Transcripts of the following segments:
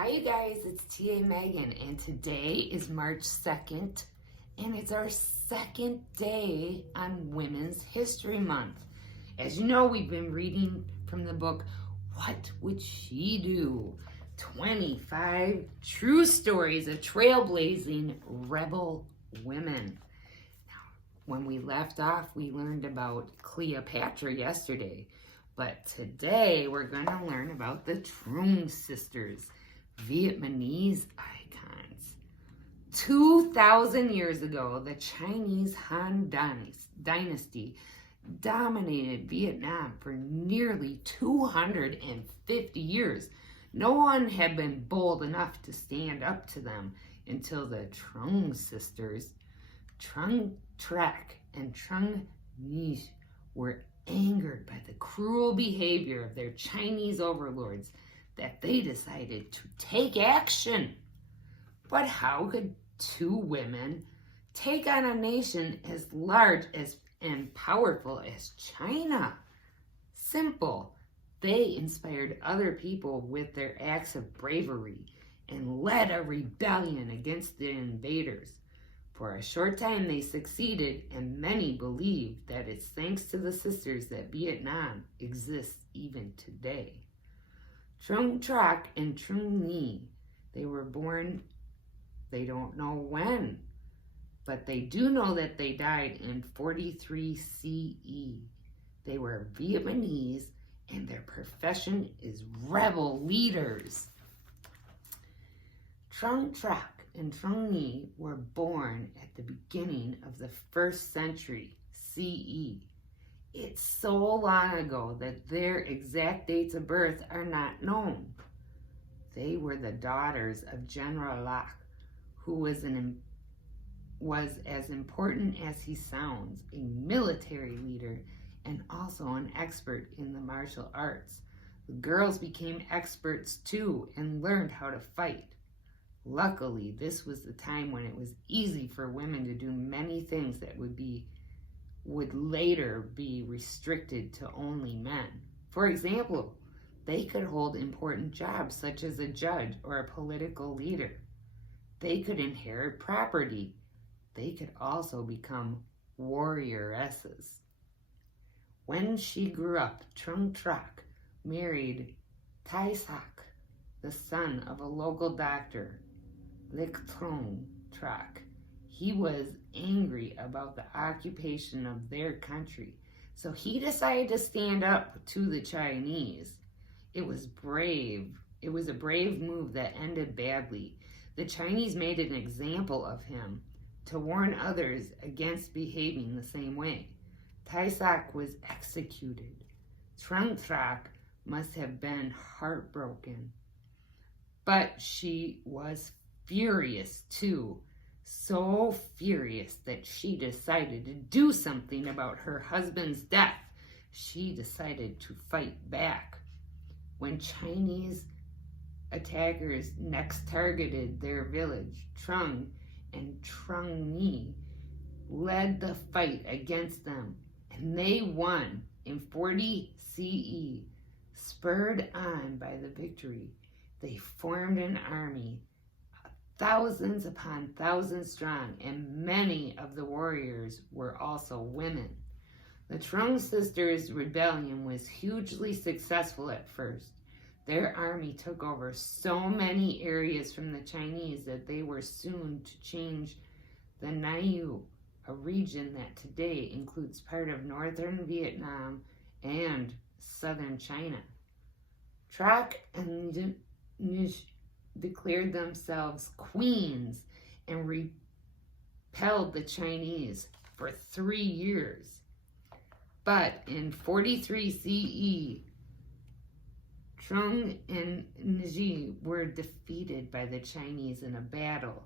Hi you guys, it's TA Megan, and today is March 2nd, and it's our second day on Women's History Month. As you know, we've been reading from the book, What Would She Do? 25 True Stories of Trailblazing Rebel Women. Now, when we left off, we learned about Cleopatra yesterday, but today we're going to learn about the Trùng Sisters, Vietnamese icons. 2,000 years ago, the Chinese Han Dynasty dominated Vietnam for nearly 250 years. No one had been bold enough to stand up to them until the Trùng Sisters, Trng and Trng were angered by the cruel behavior of their Chinese overlords that they decided to take action. But how could two women take on a nation as large and powerful as China? Simple. They inspired other people with their acts of bravery and led a rebellion against the invaders. For a short time they succeeded, and many believe that it's thanks to the sisters that Vietnam exists even today. Trng and Trng, they were born, they don't know when, but they do know that they died in 43 CE. They were Vietnamese, and their profession is rebel leaders. Trng and Trng were born at the beginning of the 1st century CE. It's so long ago that their exact dates of birth are not known. They were the daughters of General Locke, who was as important as he sounds, a military leader and also an expert in the martial arts. The girls became experts too and learned how to fight. Luckily, this was the time when it was easy for women to do many things that would later be restricted to only men. For example, they could hold important jobs such as a judge or a political leader. They could inherit property. They could also become warrioresses. When she grew up, Trng married Tai Sak, the son of a local doctor, Lic Trong Trak. He was angry about the occupation of their country, so he decided to stand up to the Chinese. It was brave. It was a brave move that ended badly. The Chinese made an example of him to warn others against behaving the same way. Tai Sak was executed. Trng must have been heartbroken, but she was furious too. So furious that she decided to do something about her husband's death. She decided to fight back. When Chinese attackers next targeted their village, Trng and Trng led the fight against them, and they won in 40 CE. Spurred on by the victory, they formed an army, thousands upon thousands strong, and many of the warriors were also women. The Trùng Sisters' rebellion was hugely successful at first. Their army took over so many areas from the Chinese that they were soon to change the Niue, a region that today includes part of northern Vietnam and southern China. Trak and Nish declared themselves queens and repelled the Chinese for 3 years. But in 43 CE, Trng and Nji were defeated by the Chinese in a battle.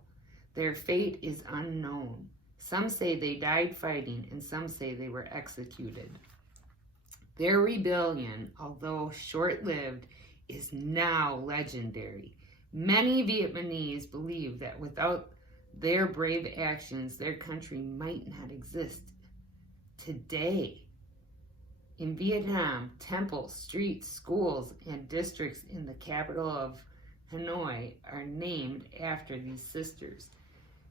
Their fate is unknown. Some say they died fighting, and some say they were executed. Their rebellion, although short-lived, is now legendary. Many Vietnamese believe that without their brave actions, their country might not exist today. In Vietnam, temples, streets, schools, and districts in the capital of Hanoi are named after these sisters.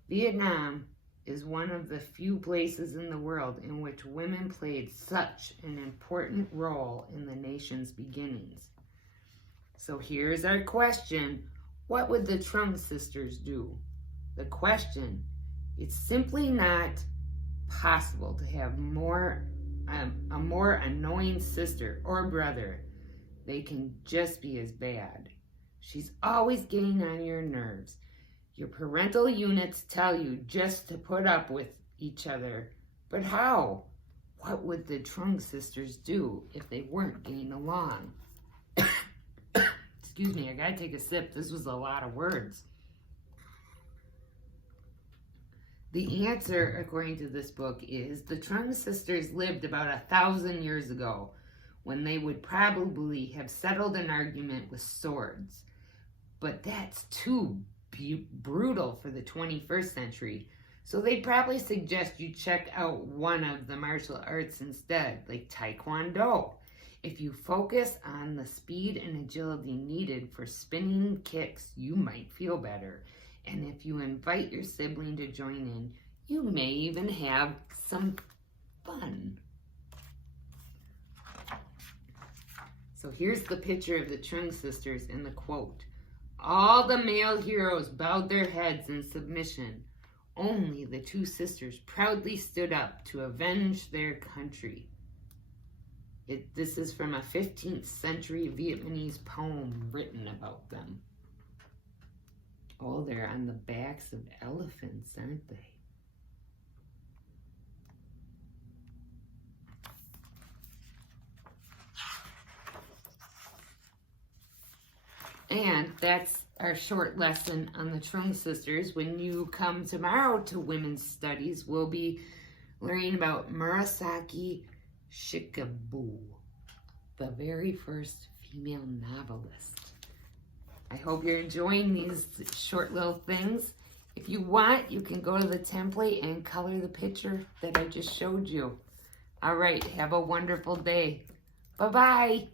Vietnam is one of the few places in the world in which women played such an important role in the nation's beginnings. So here's our question. What would the Trng sisters do? The question, it's simply not possible to have a more annoying sister or brother. They can just be as bad. She's always getting on your nerves. Your parental units tell you just to put up with each other. But how? What would the Trng sisters do if they weren't getting along? Excuse me, I gotta take a sip. This was a lot of words. The answer, according to this book, is the Trng sisters lived about 1,000 years ago, when they would probably have settled an argument with swords. But that's too brutal for the 21st century. So they'd probably suggest you check out one of the martial arts instead, like Taekwondo. If you focus on the speed and agility needed for spinning kicks, you might feel better. And if you invite your sibling to join in, you may even have some fun. So here's the picture of the Trng sisters in the quote. All the male heroes bowed their heads in submission. Only the two sisters proudly stood up to avenge their country. This is from a 15th century Vietnamese poem written about them. Oh, they're on the backs of elephants, aren't they? And that's our short lesson on the Trng sisters. When you come tomorrow to Women's Studies, we'll be learning about Murasaki Shikibu, the very first female novelist. I hope you're enjoying these short little things. If you want, you can go to the template and color the picture that I just showed you. All right, have a wonderful day. Bye-bye.